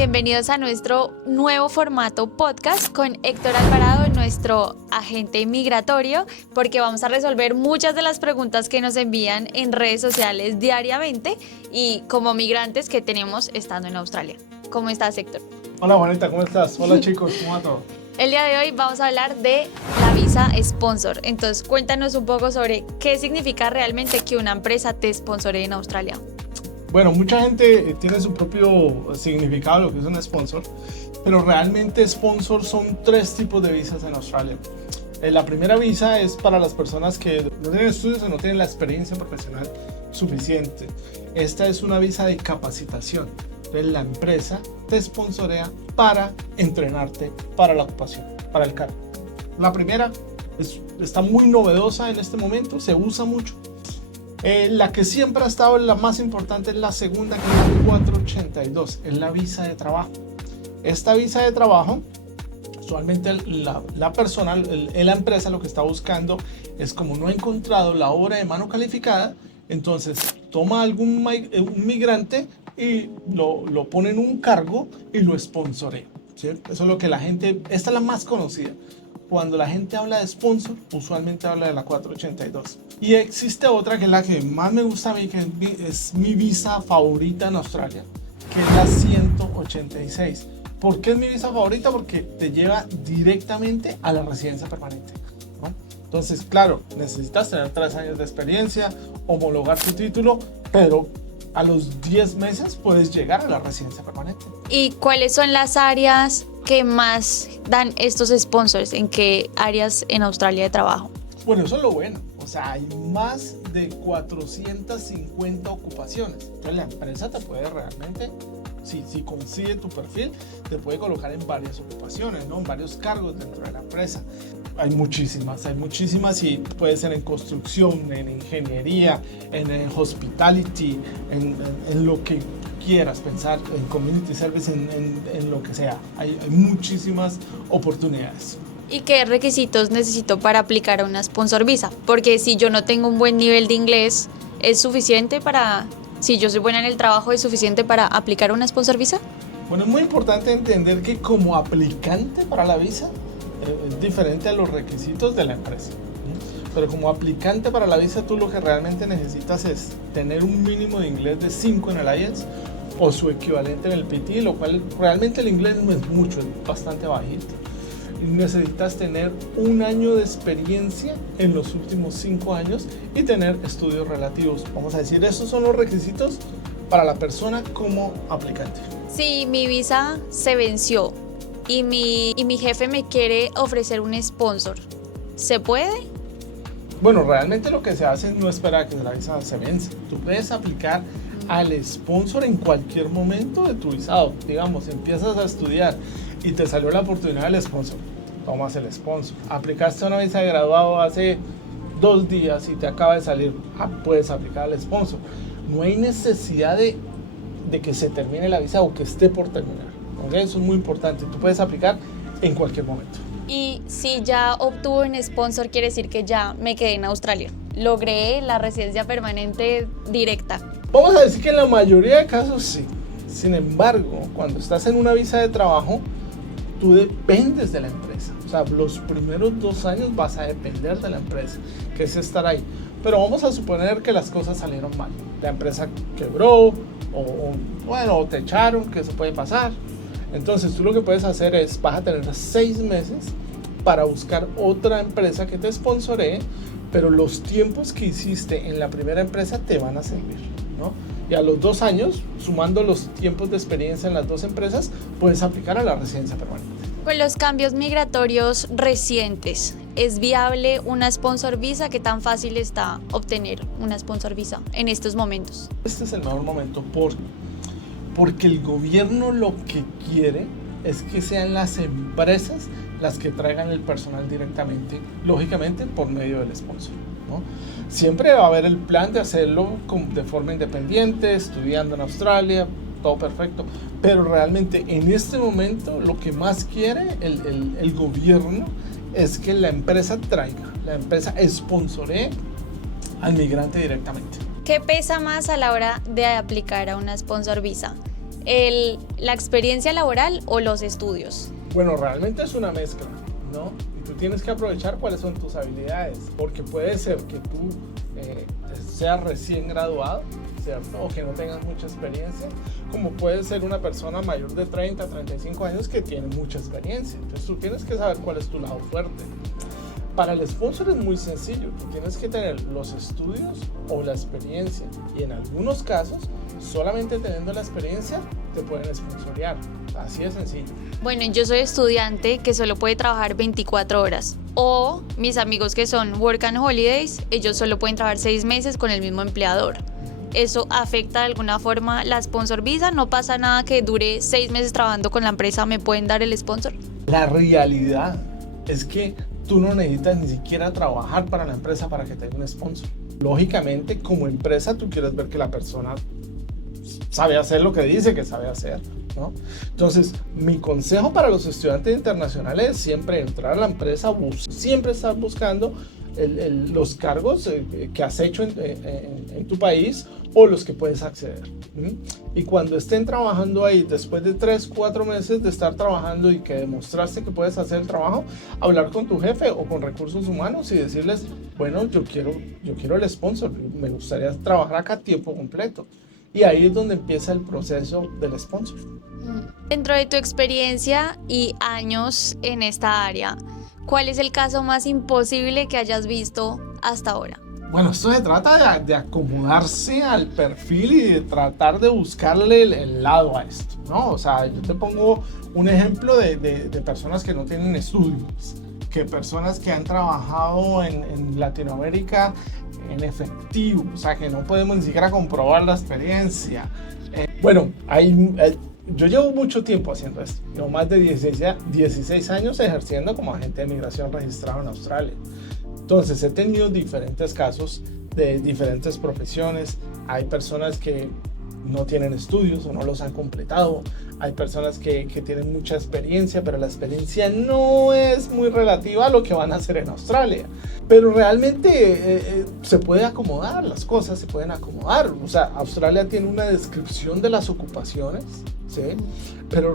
bienvenidos a nuestro nuevo formato podcast con Héctor Alvarado, nuestro agente migratorio, porque vamos a resolver muchas de las preguntas que nos envían en redes sociales diariamente y como migrantes que tenemos estando en Australia. ¿Cómo estás, Héctor? Hola, Juanita, ¿cómo estás? Hola, chicos, ¿cómo va todo? El día de hoy vamos a hablar de la visa sponsor. Entonces, cuéntanos un poco sobre qué significa realmente que una empresa te sponsoree en Australia. Bueno, mucha gente tiene su propio significado de lo que es un sponsor, pero realmente sponsor son tres tipos de visas en Australia. La primera visa es para las personas que no tienen estudios o no tienen la experiencia profesional suficiente. Esta es una visa de capacitación. Entonces la empresa te sponsorea para entrenarte para la ocupación, para el cargo. La primera está muy novedosa en este momento, se usa mucho. La que siempre ha estado la más importante es la segunda, que es la 482, es la visa de trabajo. Esta visa de trabajo, usualmente la persona, la empresa lo que está buscando es, como no ha encontrado la obra de mano calificada, entonces toma un migrante y lo pone en un cargo y lo sponsorea, ¿sí? Eso es lo que la gente, esta es la más conocida. Cuando la gente habla de sponsor, usualmente habla de la 482. Y existe otra que es la que más me gusta a mí, que es mi visa favorita en Australia, que es la 186. ¿Por qué es mi visa favorita? Porque te lleva directamente a la residencia permanente, ¿no? Entonces, claro, necesitas tener 3 años de experiencia, homologar tu título, pero a los 10 meses puedes llegar a la residencia permanente. ¿Y cuáles son las áreas que más dan estos sponsors? ¿En qué áreas en Australia de trabajo? Bueno, eso es lo bueno. O sea, hay más de 450 ocupaciones. Entonces la empresa te puede realmente, si consigue tu perfil, te puede colocar en varias ocupaciones, ¿no? En varios cargos dentro de la empresa. Hay muchísimas y puede ser en construcción, en ingeniería, en hospitality, en lo que quieras pensar, en community service, en lo que sea. Hay muchísimas oportunidades. ¿Y qué requisitos necesito para aplicar a una sponsor visa? Porque si yo no tengo un buen nivel de inglés, ¿es suficiente para, si yo soy buena en el trabajo, es suficiente para aplicar una sponsor visa? Bueno, es muy importante entender que como aplicante para la visa es diferente a los requisitos de la empresa. Pero como aplicante para la visa, tú lo que realmente necesitas es tener un mínimo de inglés de 5 en el IELTS o su equivalente en el PT, lo cual realmente el inglés no es mucho, es bastante bajito. Necesitas tener 1 año de experiencia en los últimos 5 años y tener estudios relativos. Vamos a decir, esos son los requisitos para la persona como aplicante. Si mi visa se venció y mi jefe me quiere ofrecer un sponsor, ¿se puede? Bueno, realmente lo que se hace es no esperar a que la visa se vence. Tú puedes aplicar al sponsor en cualquier momento de tu visado. Digamos, empiezas a estudiar y te salió la oportunidad del sponsor. Tomas el sponsor. Aplicaste una visa de graduado hace 2 días y te acaba de salir. Puedes aplicar al sponsor. No hay necesidad de que se termine la visa o que esté por terminar. ¿Okay? Eso es muy importante. Tú puedes aplicar en cualquier momento. Y si ya obtuve un sponsor, quiere decir que ya me quedé en Australia. Logré la residencia permanente directa. Vamos a decir que en la mayoría de casos sí. Sin embargo, cuando estás en una visa de trabajo, tú dependes de la empresa. O sea, los primeros 2 años vas a depender de la empresa, que es estar ahí. Pero vamos a suponer que las cosas salieron mal. La empresa quebró o te echaron, que eso puede pasar. Entonces tú lo que puedes hacer es, vas a tener 6 meses para buscar otra empresa que te sponsoree, pero los tiempos que hiciste en la primera empresa te van a servir, ¿no? Y a los 2 años, sumando los tiempos de experiencia en las 2 empresas, puedes aplicar a la residencia permanente. Con los cambios migratorios recientes, ¿es viable una sponsor visa? ¿Qué tan fácil está obtener una sponsor visa en estos momentos? Este es el mejor momento porque el gobierno lo que quiere es que sean las empresas las que traigan el personal directamente, lógicamente por medio del sponsor, ¿no? Siempre va a haber el plan de hacerlo de forma independiente, estudiando en Australia, todo perfecto, pero realmente en este momento lo que más quiere el gobierno es que la empresa sponsoree al migrante directamente. ¿Qué pesa más a la hora de aplicar a una sponsor visa? la experiencia laboral o los estudios? Bueno, realmente es una mezcla, ¿no? Y tú tienes que aprovechar cuáles son tus habilidades, porque puede ser que tú seas recién graduado, ¿cierto? O que no tengas mucha experiencia, como puede ser una persona mayor de 30, 35 años que tiene mucha experiencia. Entonces tú tienes que saber cuál es tu lado fuerte. Para el sponsor es muy sencillo, tú tienes que tener los estudios o la experiencia, y en algunos casos, solamente teniendo la experiencia, te pueden sponsorear. Así de sencillo. Bueno, yo soy estudiante que solo puede trabajar 24 horas. O mis amigos que son Work and Holidays, ellos solo pueden trabajar 6 meses con el mismo empleador. ¿Eso afecta de alguna forma la sponsor visa? ¿No pasa nada que dure 6 meses trabajando con la empresa? ¿Me pueden dar el sponsor? La realidad es que tú no necesitas ni siquiera trabajar para la empresa para que te dé un sponsor. Lógicamente, como empresa, tú quieres ver que la persona sabe hacer lo que dice que sabe hacer, ¿no? Entonces, mi consejo para los estudiantes internacionales es siempre entrar a la empresa, siempre estar buscando los cargos que has hecho en tu país o los que puedes acceder. Y cuando estén trabajando ahí, después de 3, 4 meses de estar trabajando y que demostraste que puedes hacer el trabajo, hablar con tu jefe o con recursos humanos y decirles, bueno, yo quiero el sponsor, me gustaría trabajar acá a tiempo completo. Y ahí es donde empieza el proceso del sponsor. Dentro de tu experiencia y años en esta área, ¿cuál es el caso más imposible que hayas visto hasta ahora? Bueno, esto se trata de acomodarse al perfil y de tratar de buscarle el lado a esto, ¿no? O sea, yo te pongo un ejemplo de personas que no tienen estudios, que personas que han trabajado en Latinoamérica en efectivo, o sea, que no podemos ni siquiera comprobar la experiencia. Bueno, yo llevo mucho tiempo haciendo esto, llevo más de 16 años ejerciendo como agente de migración registrado en Australia. Entonces he tenido diferentes casos de diferentes profesiones. Hay personas que no tienen estudios o no los han completado. Hay personas que tienen mucha experiencia, pero la experiencia no es muy relativa a lo que van a hacer en Australia. Pero realmente se puede acomodar, las cosas se pueden acomodar. O sea, Australia tiene una descripción de las ocupaciones, ¿sí? Pero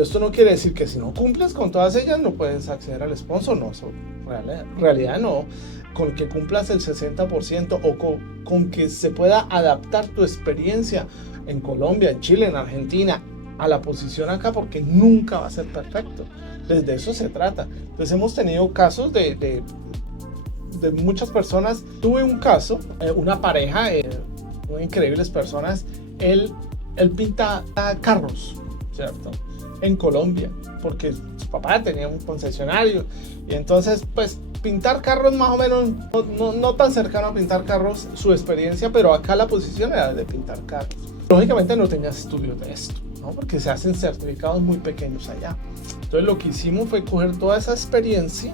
esto no quiere decir que si no cumples con todas ellas no puedes acceder al sponsor. No, eso en realidad no. Con que cumplas el 60% o con que se pueda adaptar tu experiencia en Colombia, en Chile, en Argentina, a la posición acá, porque nunca va a ser perfecto. Desde eso se trata. Entonces hemos tenido casos de muchas personas. Tuve un caso, una pareja, muy increíbles personas. Él pinta carros, ¿cierto? En Colombia, porque su papá tenía un concesionario. Y entonces, pues, pintar carros más o menos, no tan cercano a pintar carros su experiencia, pero acá la posición era de pintar carros. Lógicamente no tenías estudios de esto, ¿no? Porque se hacen certificados muy pequeños allá. Entonces lo que hicimos fue coger toda esa experiencia,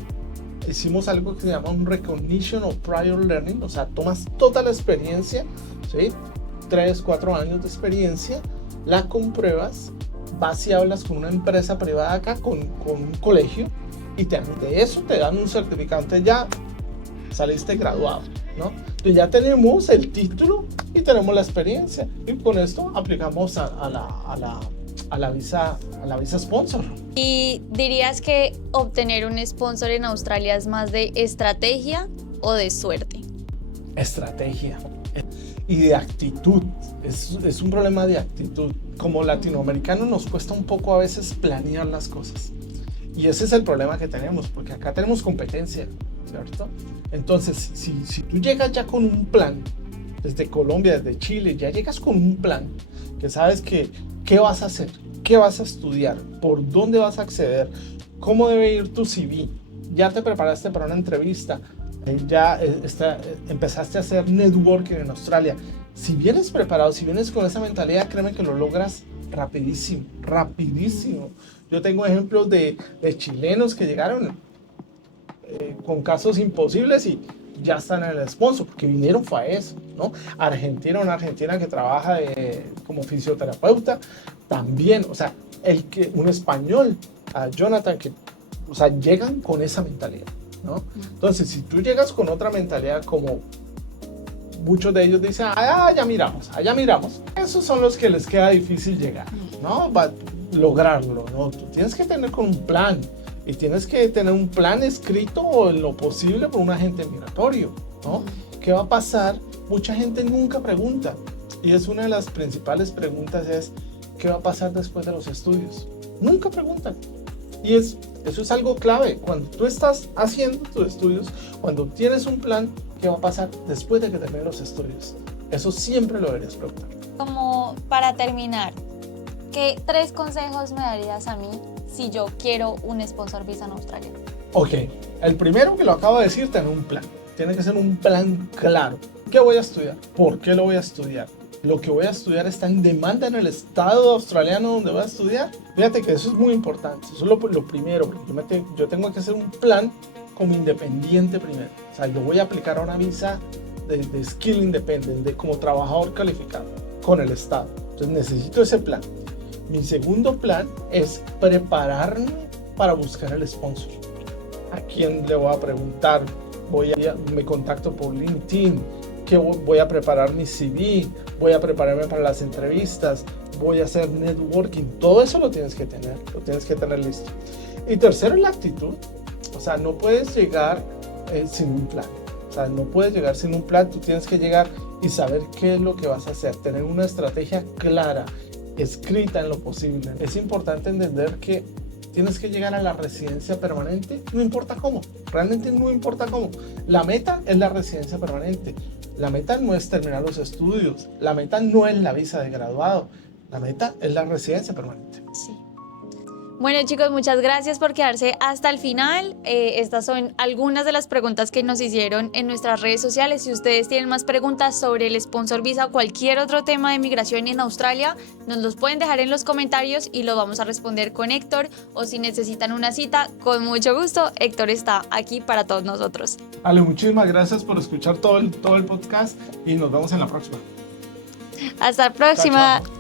hicimos algo que se llama un recognition of prior learning, o sea, tomas toda la experiencia, ¿sí? 3, 4 años de experiencia, la compruebas, vas y hablas con una empresa privada acá, con un colegio, y de eso te dan un certificado. Entonces ya saliste graduado, ¿no? Entonces ya tenemos el título y tenemos la experiencia, y con esto aplicamos a la visa sponsor. ¿Y dirías que obtener un sponsor en Australia es más de estrategia o de suerte? Estrategia y de actitud. Es un problema de actitud. Como latinoamericanos nos cuesta un poco a veces planear las cosas. Y ese es el problema que tenemos, porque acá tenemos competencia, ¿cierto? Entonces, si tú llegas ya con un plan, desde Colombia, desde Chile, ya llegas con un plan, que sabes qué vas a hacer, qué vas a estudiar, por dónde vas a acceder, cómo debe ir tu CV, ya te preparaste para una entrevista, ya empezaste a hacer networking en Australia. Si vienes preparado, si vienes con esa mentalidad, créeme que lo logras rapidísimo, rapidísimo. Yo tengo ejemplos de chilenos que llegaron con casos imposibles y ya están en el sponsor, porque vinieron fue a eso, ¿no? Una argentina que trabaja como fisioterapeuta, también, o sea, un español, a Jonathan, o sea, llegan con esa mentalidad, ¿no? Entonces, si tú llegas con otra mentalidad como muchos de ellos dicen, ya miramos, allá miramos. Esos son los que les queda difícil llegar, ¿no? Lograrlo, ¿no? Tú tienes que tener con un plan y tienes que tener un plan escrito en lo posible por un agente migratorio, ¿no? ¿Qué va a pasar? Mucha gente nunca pregunta y es una de las principales preguntas es ¿qué va a pasar después de los estudios? Nunca preguntan y eso es algo clave. Cuando tú estás haciendo tus estudios, cuando tienes un plan, ¿qué va a pasar después de que terminen los estudios? Eso siempre lo deberías preguntar. Como para terminar, ¿qué 3 consejos me darías a mí si yo quiero un sponsor visa en Australia? Ok, el primero que lo acabo de decir, tener un plan. Tiene que ser un plan claro. ¿Qué voy a estudiar? ¿Por qué lo voy a estudiar? ¿Lo que voy a estudiar está en demanda en el estado australiano donde voy a estudiar? Fíjate que eso es muy importante. Eso es lo primero, porque yo tengo que hacer un plan como independiente primero. O sea, yo voy a aplicar a una visa de skill independent, como trabajador calificado con el estado. Entonces necesito ese plan. Mi segundo plan es prepararme para buscar el sponsor. ¿A quién le voy a preguntar? Me contacto por LinkedIn, que voy a preparar mi CV, voy a prepararme para las entrevistas, voy a hacer networking. Todo eso lo tienes que tener listo. Y tercero, la actitud. O sea, no puedes llegar sin un plan. O sea, no puedes llegar sin un plan. Tú tienes que llegar y saber qué es lo que vas a hacer, tener una estrategia clara, escrita en lo posible. Es importante entender que tienes que llegar a la residencia permanente, no importa cómo, realmente no importa cómo. La meta es la residencia permanente. La meta no es terminar los estudios, la meta no es la visa de graduado, la meta es la residencia permanente. Sí. Bueno, chicos, muchas gracias por quedarse hasta el final. Estas son algunas de las preguntas que nos hicieron en nuestras redes sociales. Si ustedes tienen más preguntas sobre el sponsor visa o cualquier otro tema de migración en Australia, nos los pueden dejar en los comentarios y lo vamos a responder con Héctor. O si necesitan una cita, con mucho gusto, Héctor está aquí para todos nosotros. Ale, muchísimas gracias por escuchar todo el podcast y nos vemos en la próxima. Hasta la próxima. Chao, chao.